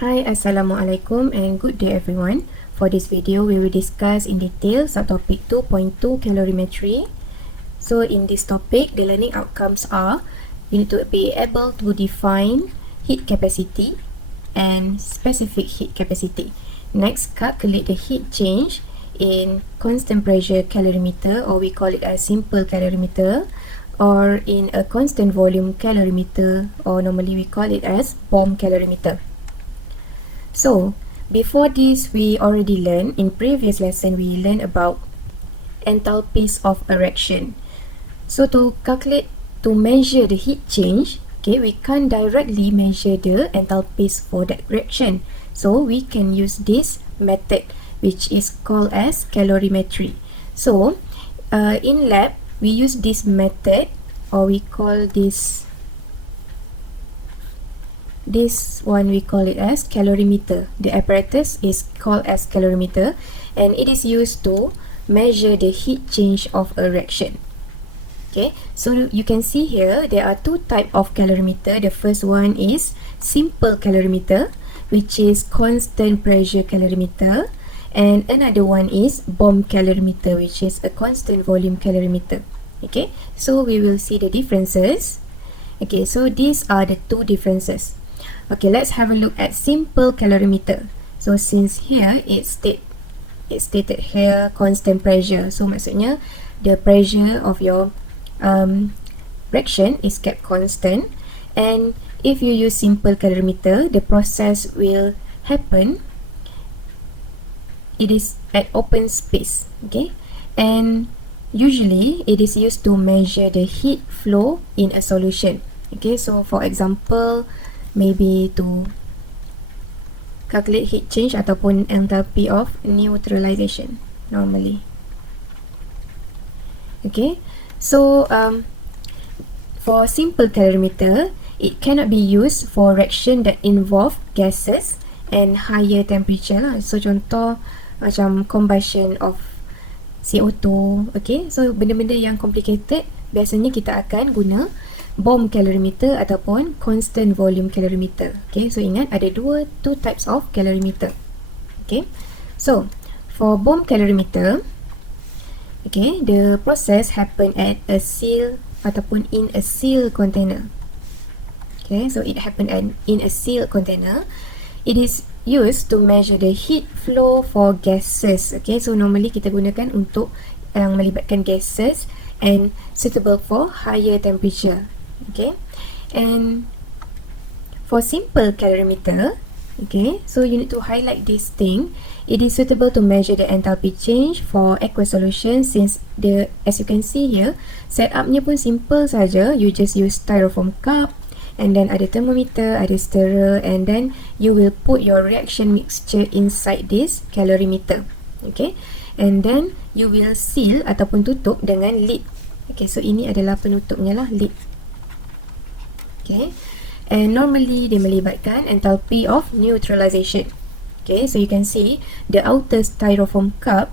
Hi, Assalamualaikum and good day everyone. For this video, we will discuss in detail subtopic 2.2 calorimetry. So in this topic, the learning outcomes are you need to be able to define heat capacity and specific heat capacity. Next, calculate the heat change in constant pressure calorimeter, or we call it as simple calorimeter, or in a constant volume calorimeter, or normally we call it as bomb calorimeter. So, before this, we already learned, in previous lesson, we learned about enthalpies of a reaction. So, to measure the heat change, okay, we can't directly measure the enthalpies for that reaction. So, we can use this method, which is called as calorimetry. So, in lab, we use this method, or we call this one we call it as calorimeter. The apparatus is called as calorimeter, and it is used to measure the heat change of a reaction. Okay, so you can see here there are two types of calorimeter. The first one is simple calorimeter, which is constant pressure calorimeter, and another one is bomb calorimeter, which is a constant volume calorimeter. Okay, so we will see the differences. Okay, so these are the two differences. Okay, let's have a look at simple calorimeter. So since here it's stated here constant pressure, so maksudnya the pressure of your reaction is kept constant, and if you use simple calorimeter, the process will happen, it is at open space. Okay, and usually it is used to measure the heat flow in a solution. Okay, so for example, maybe to calculate heat change ataupun enthalpy of neutralization normally. Okay, so for simple calorimeter, it cannot be used for reaction that involve gases and higher temperature lah. So contoh macam combustion of CO2. Okay, so benda-benda yang complicated biasanya kita akan guna bomb calorimeter ataupun constant volume calorimeter. Okay, so ingat ada two types of calorimeter. Okay, so for bomb calorimeter, okay, the process happen at a seal ataupun in a seal container. Okay, so it happen in a seal container. It is used to measure the heat flow for gases. Okay, so normally kita gunakan untuk yang melibatkan gases and suitable for higher temperature. Okay, and for simple calorimeter, okay, so you need to highlight this thing. It is suitable to measure the enthalpy change for aqueous solution, since as you can see here, setupnya pun simple saja. You just use styrofoam cup, and then ada thermometer, ada stirrer, and then you will put your reaction mixture inside this calorimeter. Okay, and then you will seal ataupun tutup dengan lid. Okay, so ini adalah penutupnya lah, lid. Okay, and normally dia melibatkan enthalpy of neutralization. Okay, so you can see the outer styrofoam cup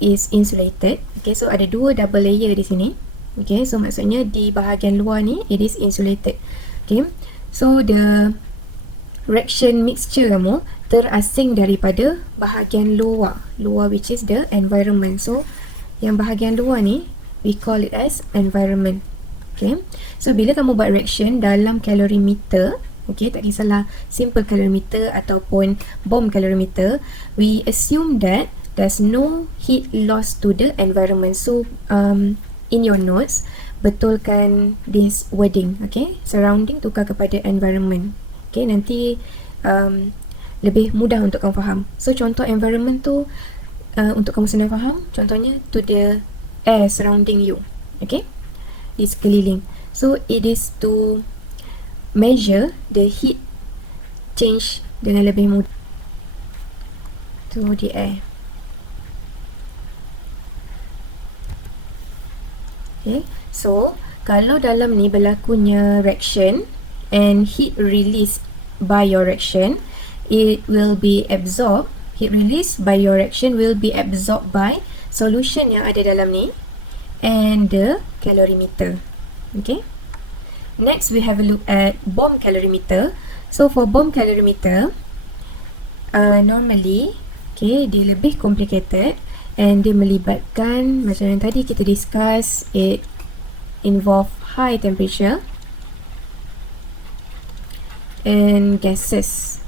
is insulated. Okay, so ada dua double layer di sini. Okay, so maksudnya di bahagian luar ni it is insulated. Okay, so the reaction mixture kamu terasing daripada bahagian luar which is the environment. So yang bahagian luar ni we call it as environment. Okay, so bila kamu buat reaction dalam calorimeter, okay, tak kisahlah simple calorimeter ataupun bomb calorimeter, we assume that there's no heat loss to the environment. So in your notes, betulkan this wording. Okay, surrounding tukar kepada environment. Okay, nanti lebih mudah untuk kamu faham. So contoh environment tu untuk kamu senang faham, contohnya to the air surrounding you. Okay, di sekeliling. So it is to measure the heat change dengan lebih mudah to the air. Okay, so kalau dalam ni berlakunya reaction and heat release by your reaction, it will be absorbed. Heat release by your reaction will be absorbed by solution yang ada dalam ni and the calorimeter. Okay, next we have a look at bomb calorimeter. So for bomb calorimeter, normally, okay, dia lebih complicated and dia melibatkan macam yang tadi kita discuss, it involve high temperature and gases.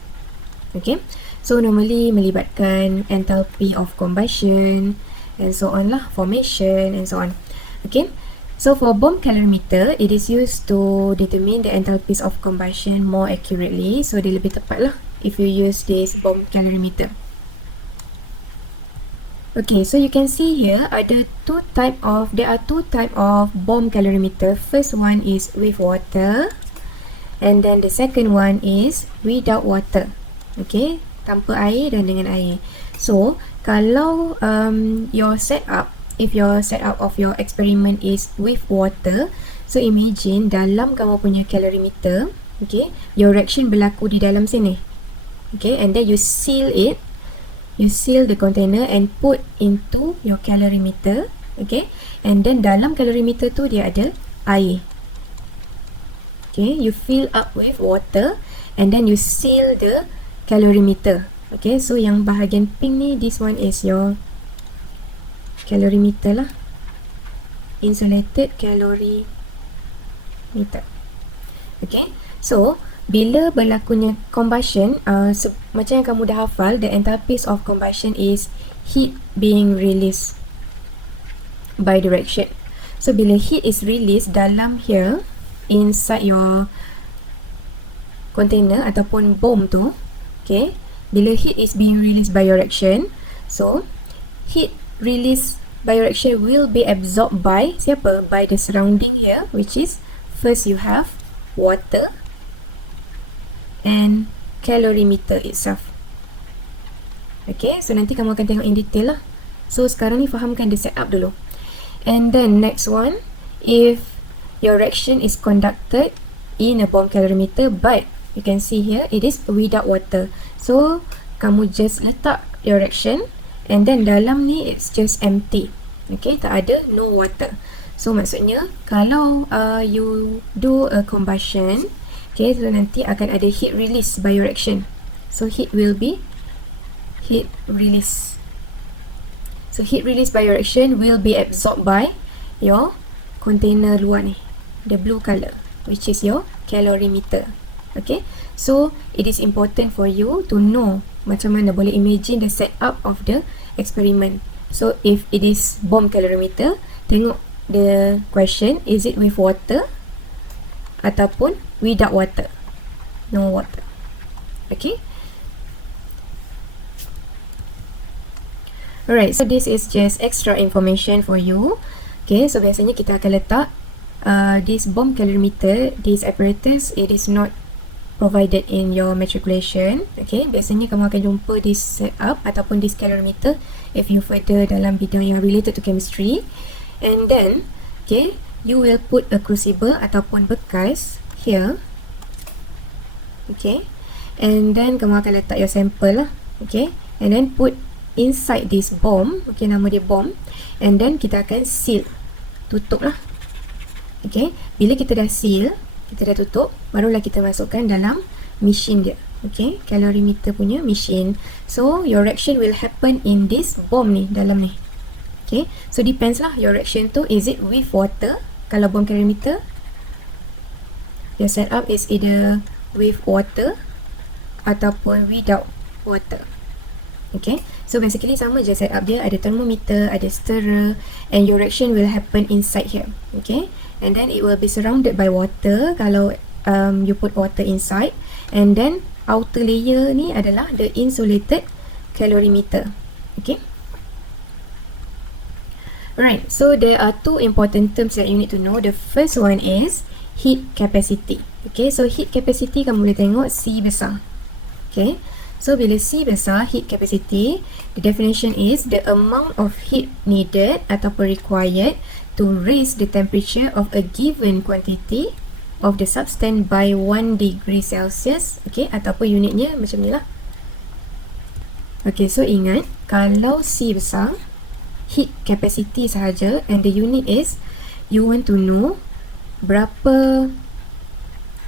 Okay, so normally melibatkan enthalpy of combustion and so on lah, formation and so on. Okay, so for bomb calorimeter, it is used to determine the enthalpies of combustion more accurately. So dia lebih tepat lah if you use this bomb calorimeter. Okay, so you can see here there are two type of bomb calorimeter. First one is with water, and then the second one is without water. Okay, tanpa air dan dengan air. So kalau your setup, if your setup of your experiment is with water, so imagine dalam kamu punya calorimeter, okay, your reaction berlaku di dalam sini. Okay, and then you seal it. You seal the container and put into your calorimeter. Okay, and then dalam calorimeter tu dia ada air. Okay, you fill up with water and then you seal the calorimeter. Okay, so yang bahagian pink ni, this one is your calorimeter lah, insulated calorimeter. Okay, so bila berlakunya combustion, macam yang kamu dah hafal, the enthalpies of combustion is heat being released by the reaction. So bila heat is released dalam here, inside your container ataupun bomb tu, okay, bila heat is being released by your reaction, so heat released by your reaction will be absorbed by siapa? By the surrounding here, which is first you have water and calorimeter itself. Okay, so nanti kamu akan tengok in detail lah. So sekarang ni fahamkan the setup dulu. And then next one, if your reaction is conducted in a bomb calorimeter, but you can see here it is without water. So kamu just letak your reaction and then dalam ni it's just empty. Okay, tak ada, no water. So maksudnya kalau you do a combustion, okay, so nanti akan ada heat release by your reaction. So heat will be heat release. So heat release by your reaction will be absorbed by your container luar ni, the blue color, which is your calorimeter. Okay, so it is important for you to know macam mana boleh imagine the setup of the experiment. So if it is bomb calorimeter, tengok the question, is it with water ataupun without water? No water. Okay, alright, so this is just extra information for you. Okay, so biasanya kita akan letak this bomb calorimeter, this apparatus, it is not provided in your matriculation. Okay, biasanya kamu akan jumpa this setup ataupun this calorimeter if you further dalam bidang yang related to chemistry. And then, okay, you will put a crucible ataupun bekas here. Okay, and then kamu akan letak your sample lah. Okay, and then put inside this bomb. Okay, nama dia bomb. And then kita akan seal, tutup lah. Okay, bila kita dah seal, kita dah tutup, barulah kita masukkan dalam machine dia. Okay, calorimeter punya machine. So your reaction will happen in this bomb ni, dalam ni. Okay, so depends lah your reaction tu, is it with water? Kalau bomb calorimeter, your setup is either with water ataupun without water. Okay, so basically sama je setup dia, ada thermometer, ada stirrer, and your reaction will happen inside here. Okay, and then it will be surrounded by water kalau you put water inside, and then outer layer ni adalah the insulated calorimeter. Okay, alright, so there are two important terms that you need to know. The first one is heat capacity. Okay, so heat capacity kamu boleh tengok C besar. Okay, so bila C besar, heat capacity, the definition is the amount of heat needed ataupun required to raise the temperature of a given quantity of the substance by 1 degree Celsius. Okay, ataupun unitnya macam ni lah. Okay, so ingat, kalau C besar, heat capacity sahaja, and the unit is, you want to know berapa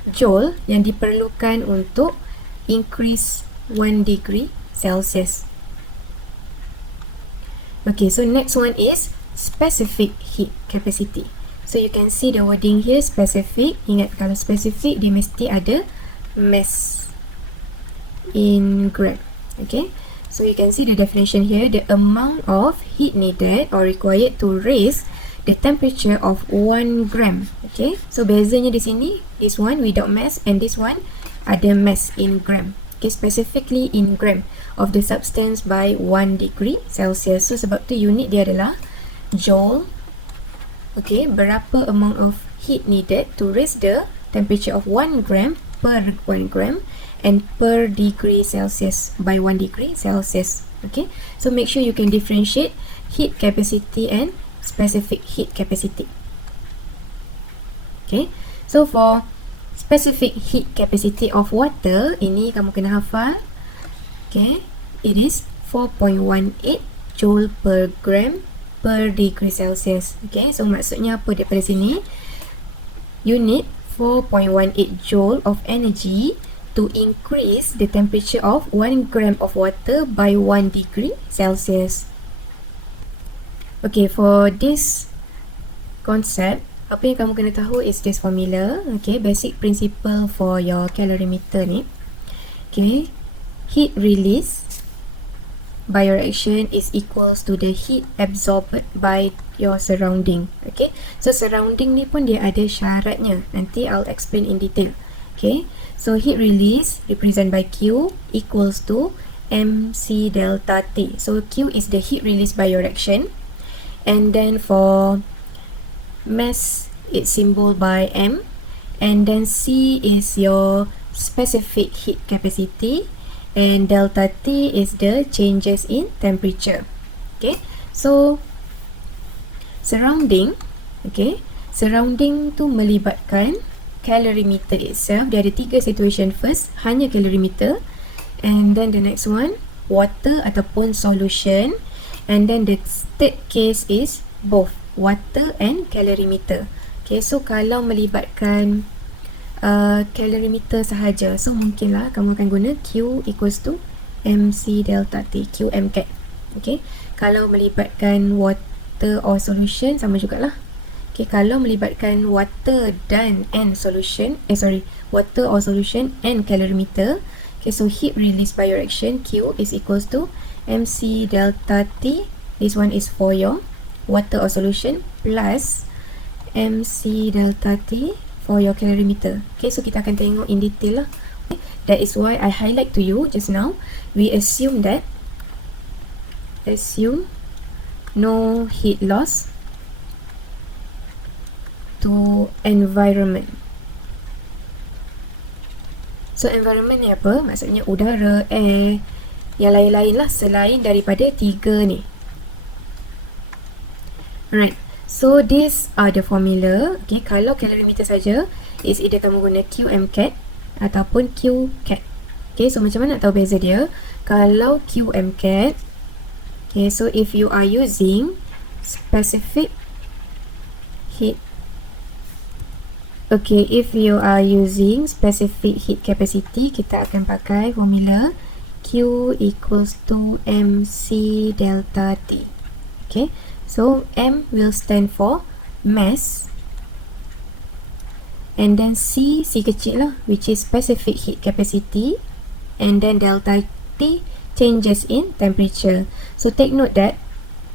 joule yang diperlukan untuk increase 1 degree Celsius. Okay, so next one is specific heat capacity. So you can see the wording here, specific. Ingat, kalau specific dia mesti ada mass in gram. Okay, so you can see the definition here, the amount of heat needed or required to raise the temperature of 1 gram. Okay, so bezanya di sini, this one without mass and this one ada mass in gram. Okay, specifically in gram of the substance by 1 degree Celsius. So sebab tu unit dia adalah joule. Okay, berapa amount of heat needed to raise the temperature of 1 gram per 1 gram and per degree Celsius by 1 degree Celsius. Okay, so make sure you can differentiate heat capacity and specific heat capacity. Okay, so for specific heat capacity of water, ini kamu kena hafal. Okay, it is 4.18 joule per gram per degree Celsius. Okay, so maksudnya apa daripada sini? You need 4.18 joule of energy to increase the temperature of 1 gram of water by 1 degree Celsius. Okay, for this concept, apa yang kamu kena tahu is this formula. Okay, basic principle for your calorimeter ni. Okay, heat release by your reaction is equals to the heat absorbed by your surrounding. Okay, so surrounding ni pun dia ada syaratnya. Nanti I'll explain in detail. Okay, so heat release represent by Q equals to mc delta T. So Q is the heat release by your reaction, and then for mass it's symbol by M, and then C is your specific heat capacity, and delta T is the changes in temperature. Okay, so surrounding, okay, surrounding tu melibatkan calorimeter itself. Dia ada 3 situation. First, hanya calorimeter, and then the next one water ataupun solution, and then the third case is both water and calorimeter. Okay, so kalau melibatkan calorimeter sahaja, so mungkinlah kamu akan guna Q equals to mc delta T, Q mcat. Okay, kalau melibatkan water or solution sama jugalah. Okay, kalau melibatkan water dan solution, water or solution and calorimeter. Okay, so heat release by your reaction Q is equals to mc delta T. This one is for your water or solution plus mc delta T for your calorimeter. Okay, so kita akan tengok in detail lah. Okay, that is why I highlight to you just now. We assume no heat loss to environment. So environment ni apa? Maksudnya udara, air, yang lain-lain lah selain daripada 3 ni. Alright, so these are the formula. Okay, kalau calorimeter saja, is either kamu guna Q mcat ataupun Q cat. Okay, so macam mana nak tahu beza dia? Kalau Q mcat, okay, so if you are using specific heat, okay, if you are using specific heat capacity, kita akan pakai formula Q equals to mc delta T. Okay, so M will stand for mass, and then C kecil lah, which is specific heat capacity, and then delta T changes in temperature. So take note that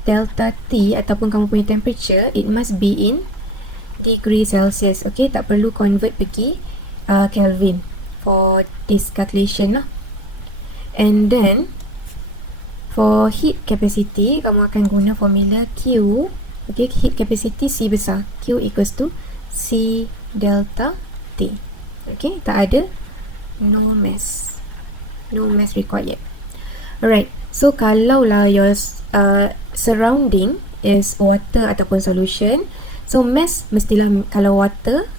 delta T ataupun kamu punya temperature, it must be in degree Celsius. Okay, tak perlu convert pergi Kelvin for this calculation lah. And then for heat capacity, kamu akan guna formula Q. Okay, heat capacity C besar, Q equals to C delta T. Okay, tak ada no mass required. Alright, so kalau lah your surrounding is water ataupun solution, so mass mestilah, kalau water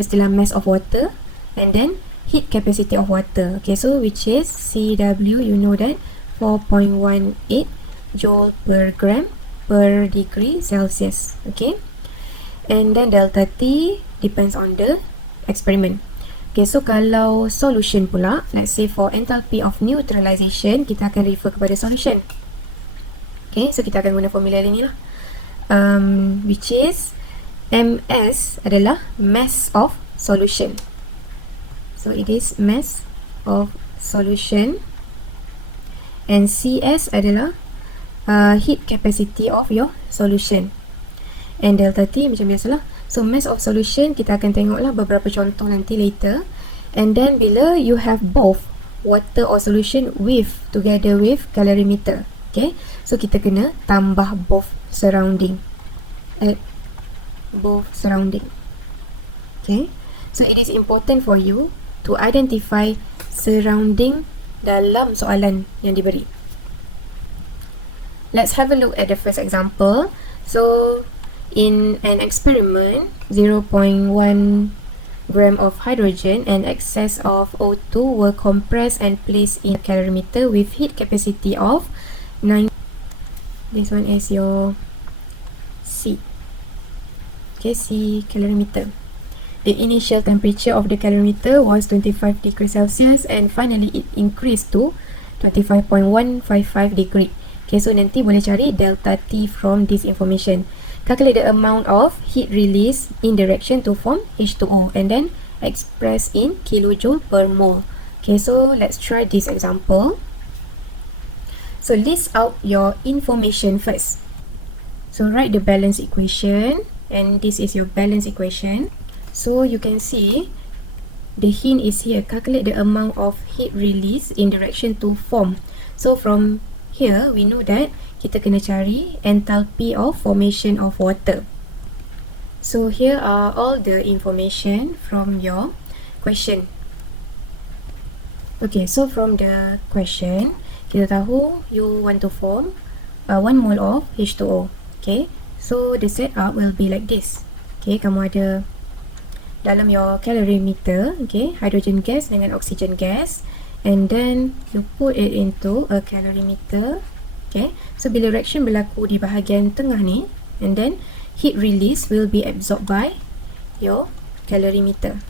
mestilah mass of water, and then heat capacity of water. Okay, so which is CW, you know that 4.18 joule per gram per degree Celsius. Okay, and then delta T depends on the experiment. Okay, so kalau solution pula, let's say for enthalpy of neutralization, kita akan refer kepada solution. Okay, so kita akan guna formula ini lah. Which is MS adalah mass of solution. So it is mass of solution, and CS adalah heat capacity of your solution, and delta T macam biasalah. So mass of solution kita akan tengoklah beberapa contoh nanti later, and then bila you have both water or solution with together with calorimeter, okay, so kita kena tambah both surrounding at both surrounding. Okay, so it is important for you to identify surrounding dalam soalan yang diberi. Let's have a look at the first example. So in an experiment, 0.1 gram of hydrogen and excess of O2 were compressed and placed in a calorimeter with heat capacity of 9. This one is your C. Okay, C calorimeter. The initial temperature of the calorimeter was 25 degrees Celsius and finally it increased to 25.155 degree. Okay, so nanti boleh cari delta T from this information. Calculate the amount of heat release in the reaction to form H2O and then express in kilojoule per mole. Okay, so let's try this example. So list out your information first. So write the balance equation, and this is your balance equation. So you can see the hint is here. Calculate the amount of heat release in the reaction to form. So from here we know that kita kena cari enthalpy of formation of water. So here are all the information from your question. Okay, so from the question, kita tahu you want to form 1 mole of H2O. Okay, so the setup will be like this. Okay, kamu ada dalam your calorimeter, okay, hydrogen gas dengan oxygen gas, and then you put it into a calorimeter. Okay, so bila reaction berlaku di bahagian tengah ni, and then heat release will be absorbed by your calorimeter.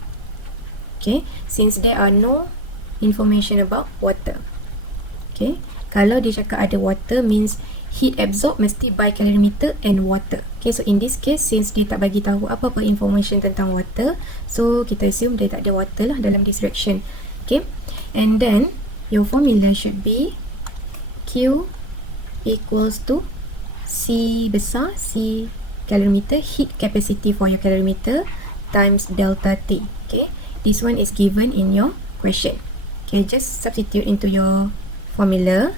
Okay, since there are no information about water. Okay, kalau dia cakap ada water means heat absorb mesti by calorimeter and water. Okay, so in this case since dia tak bagi tahu apa-apa information tentang water, so kita assume dia tak ada water lah dalam this reaction. Okay, and then your formula should be Q equals to C besar, C calorimeter, heat capacity for your calorimeter times delta T. Okay, this one is given in your question. Okay, just substitute into your formula.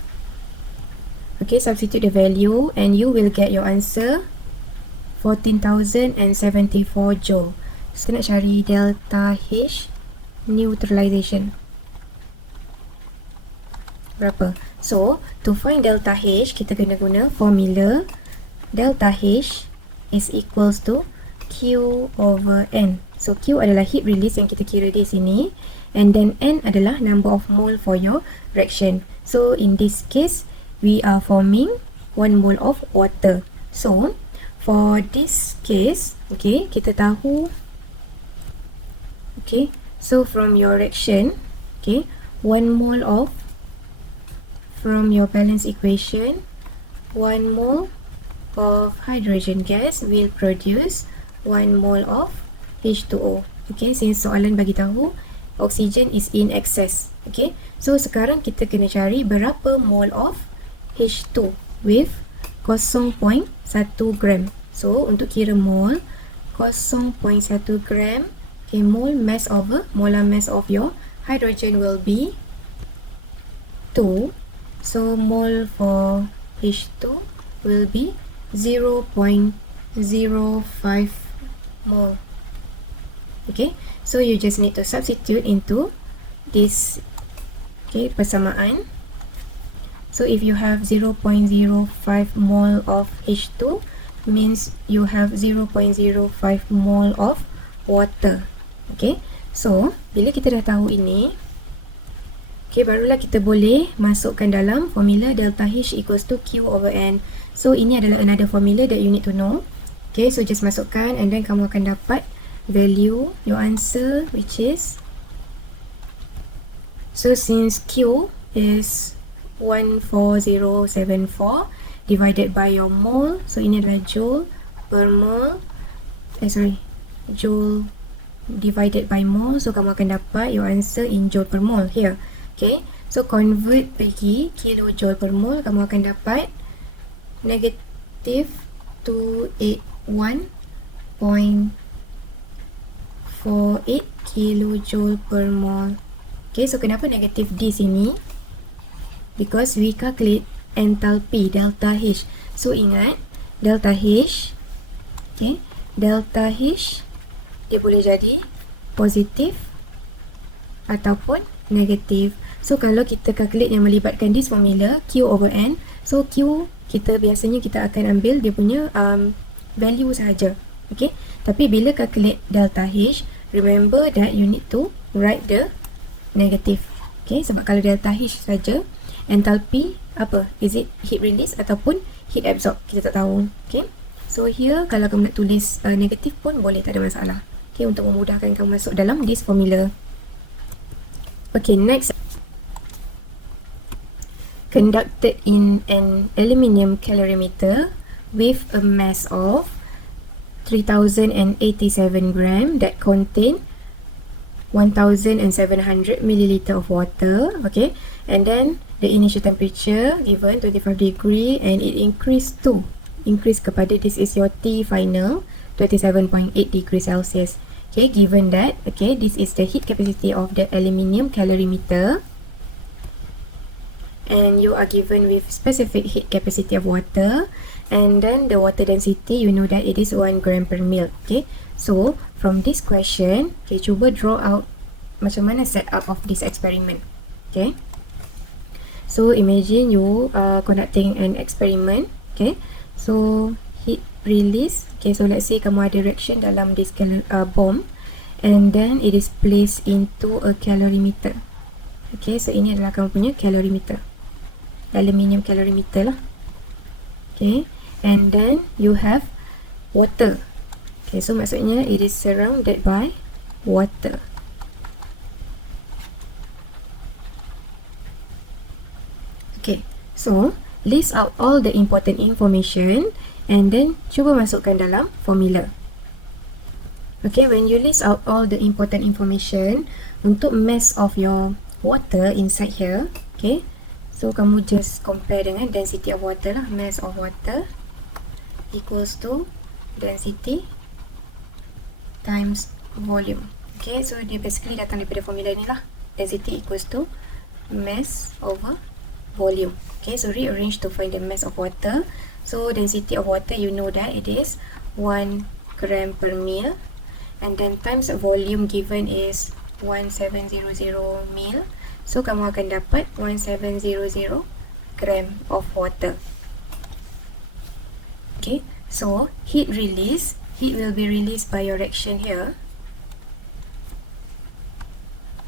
Okay, substitute the value and you will get your answer 14,074 joule. So nak cari delta H neutralization berapa? So to find delta H, kita kena guna formula delta H is equals to Q over N. So Q adalah heat release yang kita kira di sini, and then N adalah number of mole for your reaction. So in this case we are forming 1 mole of water. So for this case, okay, kita tahu, okay, so from your reaction, okay, 1 mole of, from your balance equation, 1 mole of hydrogen gas will produce 1 mole of H2O. Okay, since soalan bagi tahu oxygen is in excess. Okay, so sekarang kita kena cari berapa mole of H2 with 0.1 gram. So untuk kira mole, 0.1 gram, okay, mole mass over molar mass of your hydrogen will be 2. So mole for H2 will be 0.05 mole. Okay, so you just need to substitute into this, okay, persamaan. So if you have 0.05 mole of H2 means you have 0.05 mole of water. Okay, so bila kita dah tahu ini, okay, barulah kita boleh masukkan dalam formula delta H equals to Q over N. So ini adalah another formula that you need to know. Okay, so just masukkan and then kamu akan dapat value your answer which is So since Q is 14074 divided by your mole, so ini adalah joule per mole, joule divided by mole, so kamu akan dapat your answer in joule per mole here. Okay, so convert pergi kilojoule per mole, kamu akan dapat negative 281.48 kilojoule per mole. Okay, so kenapa negatif di sini? Because we calculate enthalpy, delta H. So ingat, delta H, okay, delta H dia boleh jadi positif ataupun negatif. So kalau kita calculate yang melibatkan this formula, Q over N, so Q biasanya kita akan ambil dia punya value sahaja. Okay, tapi bila calculate delta H, remember that you need to write the negative. Okay, sebab kalau delta H saja, enthalpy apa? Is it heat release ataupun heat absorb? Kita tak tahu. Okay, so here kalau kamu nak tulis negatif pun boleh, tak ada masalah. Okay, untuk memudahkan kamu masuk dalam this formula. Okay, next. Conducted in an aluminium calorimeter with a mass of 3087 gram that contain 1700 milliliter of water. Okay, and then the initial temperature given 25 degree and it increase kepada, this is your T final, 27.8 degrees Celsius. Okay, given that, okay, this is the heat capacity of the aluminium calorimeter and you are given with specific heat capacity of water, and then the water density, you know that it is 1 gram per mil. Okay, so from this question, okay, cuba draw out macam mana set up of this experiment. Okay, so imagine you conducting an experiment. Okay, so heat release. Okay, so let's say kamu ada reaction dalam this bomb and then it is placed into a calorimeter. Okay, so ini adalah kamu punya calorimeter, aluminium calorimeter lah. Okay, and then you have water. Okay, so maksudnya it is surrounded by water. Okay, so list out all the important information and then cuba masukkan dalam formula. Okay, when you list out all the important information untuk mass of your water inside here, okay, so kamu just compare dengan density of water lah. Mass of water equals to density times volume. Okay, so dia basically datang daripada formula ni lah. Density equals to mass over volume. Okay, so rearrange to find the mass of water. So density of water, you know that it is 1 gram per mil, and then times the volume given is 1700 mil. So kamu akan dapat 1700 gram of water. Okay, so heat release, heat will be released by your reaction here.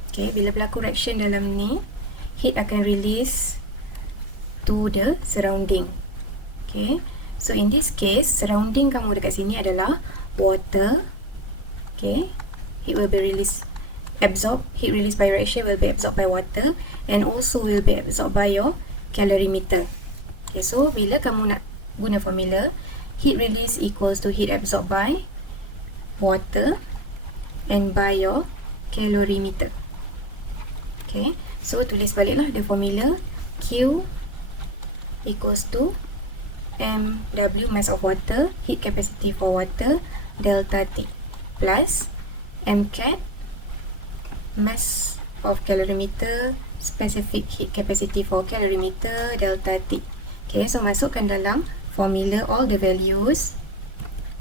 Okay, bila berlaku reaction dalam ni, heat akan release to the surrounding. Okay, so in this case, surrounding kamu dekat sini adalah water. Okay, heat will be released, heat released by reaction will be absorbed by water and also will be absorbed by your calorimeter. Okay, so bila kamu nak guna formula, heat release equals to heat absorbed by water and by your calorimeter. Okay, so tulis baliklah the formula. Q equals to MW, mass of water, heat capacity for water, delta T, plus MCAT, mass of calorimeter, specific heat capacity for calorimeter, delta T. Okay, so masukkan dalam formula all the values.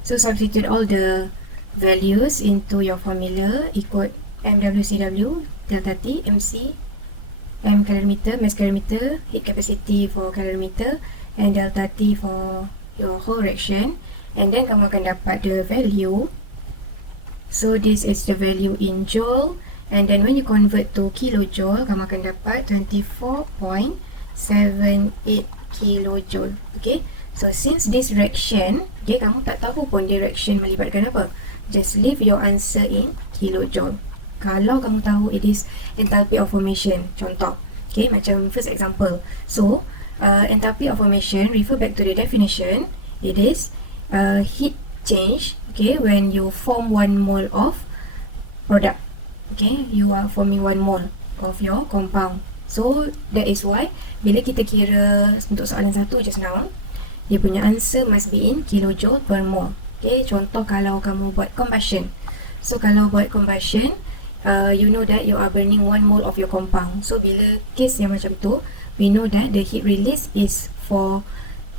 So substitute all the values into your formula. Ikut MWCW, delta T, MC, M calorimeter, mass calorimeter, heat capacity for calorimeter, and delta T for your whole reaction, and then kamu akan dapat the value. So this is the value in joule, and then when you convert to kilojoule, kamu akan dapat 24.78 kilojoule. Okay, so since this reaction, okay, kamu tak tahu pun dia reaction melibatkan apa, just leave your answer in kilojoule. kalau kamu tahu it is enthalpy of formation. Contoh, okay, macam first example. So, enthalpy of formation, refer back to the definition, it is heat change, okay, when you form 1 mole of product. Okay, you are forming 1 mole of your compound. So, that is why bila kita kira untuk soalan satu just now, dia punya answer must be in kilojoule per mole. Okay, contoh kalau kamu buat combustion. So, kalau buat combustion, you know that you are burning 1 mole of your compound. So, bila case yang macam tu, we know that the heat release is for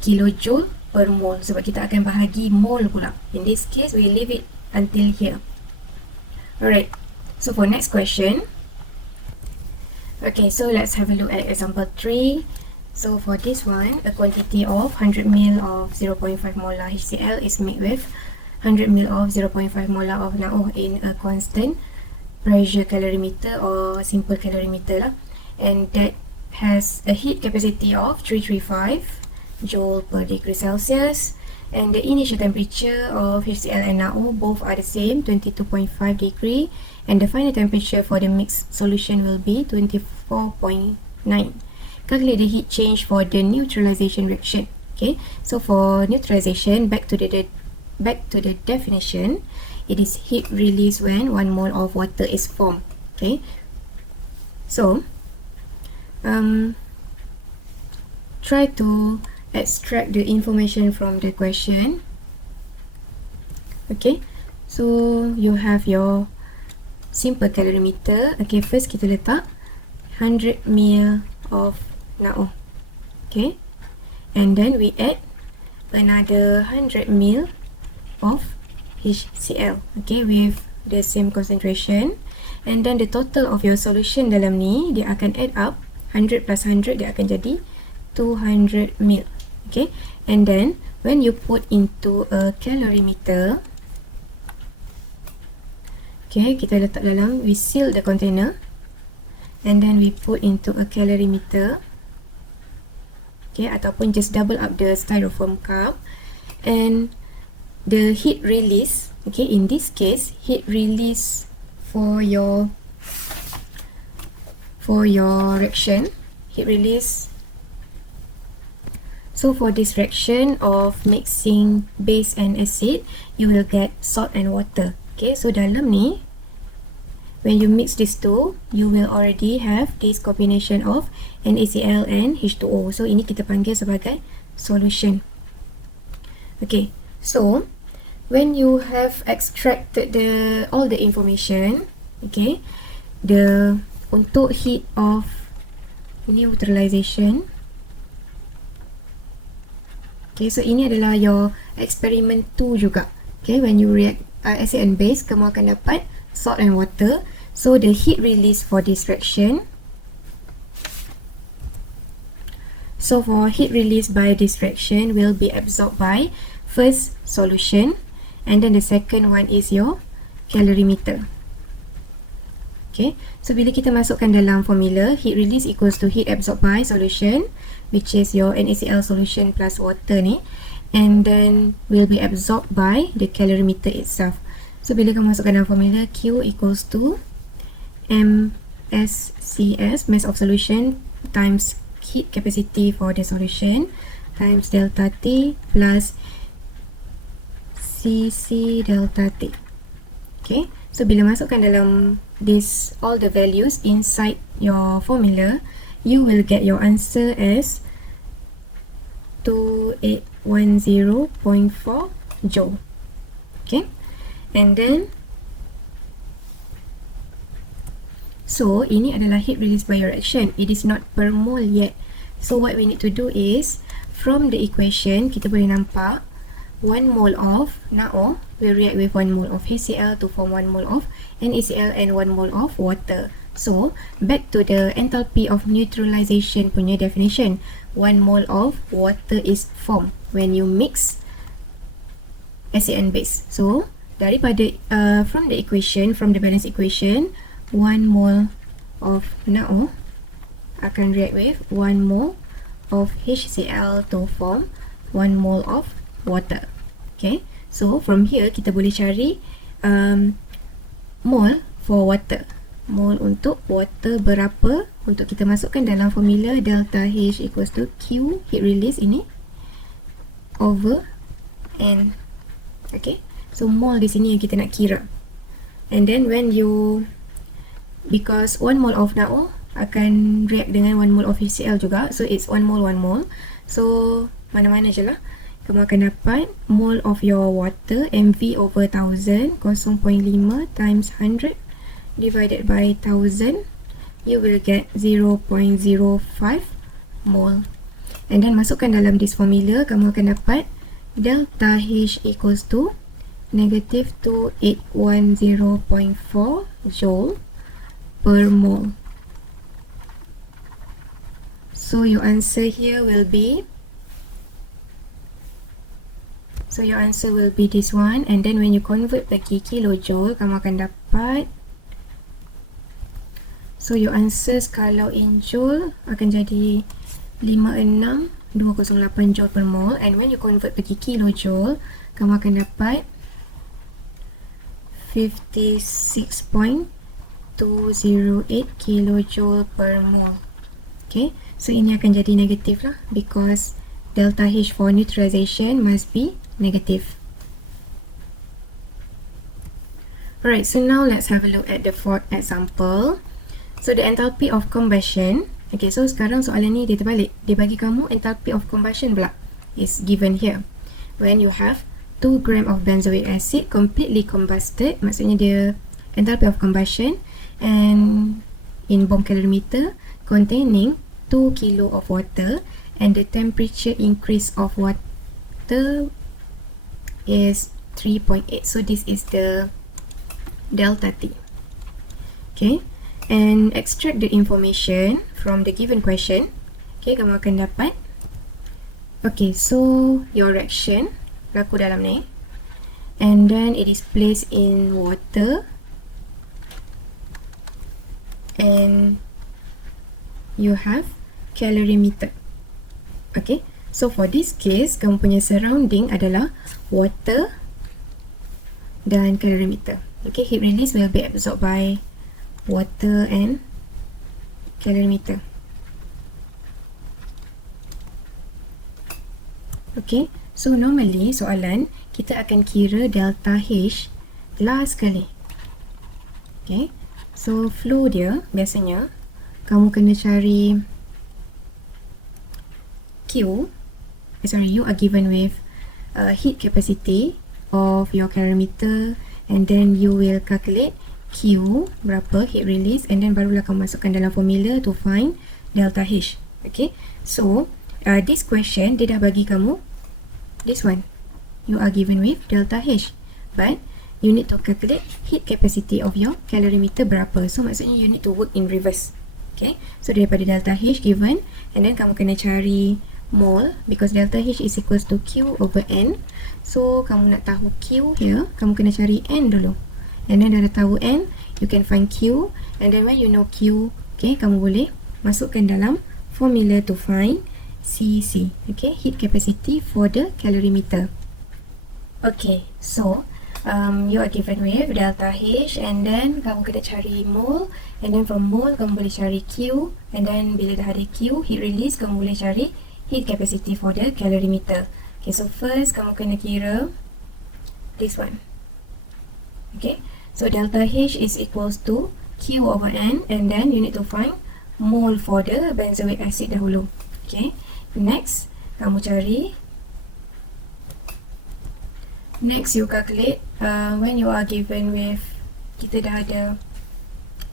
kilojoule per mole. Sebab kita akan bahagi mole pula. In this case, we leave it until here. Alright, so for next question. Okay, so let's have a look at example 3. So for this one, a quantity of 100 ml of 0.5 molar HCl is made with 100 ml of 0.5 molar of NaO in a constant pressure calorimeter or simple calorimeter lah. And that has a heat capacity of 335 joule per degree Celsius. And the initial temperature of HCl and NaO both are the same, 22.5 degree. And the final temperature for the mixed solution will be 24.9. Calculate the heat change for the neutralization reaction. Okay, so for neutralization, back to the definition, it is heat release when 1 mole of water is formed. Okay, so try to extract the information from the question. Okay, so you have your simple calorimeter. Okay, first kita letak 100 ml of NaO. Okay, and then we add another 100 ml of HCl. Okay, with the same concentration. And then the total of your solution dalam ni, dia akan add up 100 plus 100, dia akan jadi 200 ml. Okay, and then when you put into a calorimeter, okay, kita letak dalam, we seal the container, and then we put into a calorimeter. Okay, ataupun just double up the styrofoam cup, and the heat release, okay, in this case, heat release for your reaction, heat release. So for this reaction of mixing base and acid, you will get salt and water. Okay, so dalam ni, when you mix these two, you will already have this combination of NaCl and H2O. So ini kita panggil sebagai solution. Okay, so when you have extracted all the information, okay, untuk heat of neutralization. Okay, so ini adalah your experiment 2 juga. Okay, when you react acid and base, kamu akan dapat salt and water. So the heat release for this reaction. So for heat release by this reaction will be absorbed by first solution, and then the second one is your calorimeter. Okay, so bila kita masukkan dalam formula, heat release equals to heat absorbed by solution, which is your NaCl solution plus water ni, and then will be absorbed by the calorimeter itself. So bila kamu masukkan dalam formula, Q equals to MSCS, mass of solution, times heat capacity for the solution, times delta T plus Cc delta T. Okay, so bila masukkan dalam this all the values inside your formula, you will get your answer as 2810.4 joule. Okay, and then so ini adalah heat release by your reaction. It is not per mole yet. So what we need to do is, from the equation kita boleh nampak 1 mole of NaO will react with 1 mole of HCl to form 1 mole of NaCl and 1 mole of water. So, back to the enthalpy of neutralization punya definition. 1 mole of water is formed when you mix acid and base. So, daripada from the equation, from the balance equation, 1 mole of NaO akan react with 1 mole of HCl to form 1 mole of water. Okay, so from here kita boleh cari mole for water. mole untuk water berapa untuk kita masukkan dalam formula delta H equals to Q heat release ini over N. Okay, so mole di sini yang kita nak kira. And then when you, because 1 mole of NaO akan react dengan 1 mole of HCl juga, so it's 1 mole 1 mole. So mana-mana je lah, kamu akan dapat mole of your water MV over 1000, 0.5 times 100 divided by 1000, you will get 0.05 mole. And then masukkan dalam this formula, kamu akan dapat delta H equals to negative 2810.4 joule per mole. So your answer here will be, this one. And then when you convert pergi kilojoule, kamu akan dapat, so your answers kalau in joule akan jadi 56208 joule per mole. And when you convert pergi kilojoule, kamu akan dapat 56.208 kilojoule per mole. Okay, so ini akan jadi negatif lah, because delta H for neutralization must be negative. Alright, so now let's have a look at the fourth example. So the enthalpy of combustion. Okay, so sekarang soalan ni dia terbalik. Dia bagi kamu enthalpy of combustion pula is given here. When you have 2 gram of benzoic acid completely combusted, maksudnya dia enthalpy of combustion, and in bomb calorimeter containing 2 kilo of water, and the temperature increase of water is 3.8. So this is the delta T. Okay, and extract the information from the given question. Okay, kamu akan dapat, okay, so your reaction berlaku dalam ni, and then it is placed in water, and you have calorimeter. Okay, so for this case, kamu punya surrounding adalah water dan calorimeter. Okay, heat release will be absorbed by water and calorimeter. Okay, so normally soalan kita akan kira delta H last sekali. Okay, so flow dia biasanya kamu kena cari you are given with heat capacity of your calorimeter, and then you will calculate Q berapa heat release, and then barulah kamu masukkan dalam formula to find delta H. Okay, so this question dia dah bagi kamu this one, you are given with delta H, but you need to calculate heat capacity of your calorimeter berapa. So maksudnya you need to work in reverse. Okay, so daripada delta H given, and then kamu kena cari mole, because delta H is equals to Q over N. So kamu nak tahu Q here, kamu kena cari N dulu, and then dah tahu N, you can find Q, and then when you know Q, okay, kamu boleh masukkan dalam formula to find CC. Okay, heat capacity for the calorimeter. Okay, so you are given with delta H, and then kamu kena cari mole, and then from mole kamu boleh cari Q, and then bila dah ada Q, heat release, kamu boleh cari heat capacity for the calorimeter. Okay, so first kamu kena kira this one. Okay, so delta H is equals to Q over N, and then you need to find mole for the benzoic acid dahulu. Okay, next kamu cari, next you calculate when you are given with, kita dah ada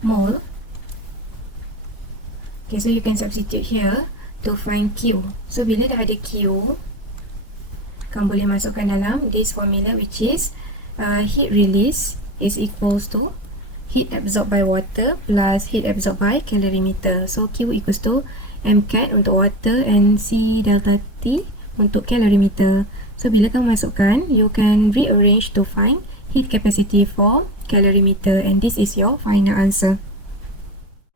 mole. Okay, so you can substitute here to find Q. So bila dah ada Q, kamu boleh masukkan dalam this formula, which is heat release is equals to heat absorbed by water plus heat absorbed by calorimeter. So Q equals to MCAT untuk water and C delta T untuk calorimeter. So bila kamu masukkan, you can rearrange to find heat capacity for calorimeter, and this is your final answer.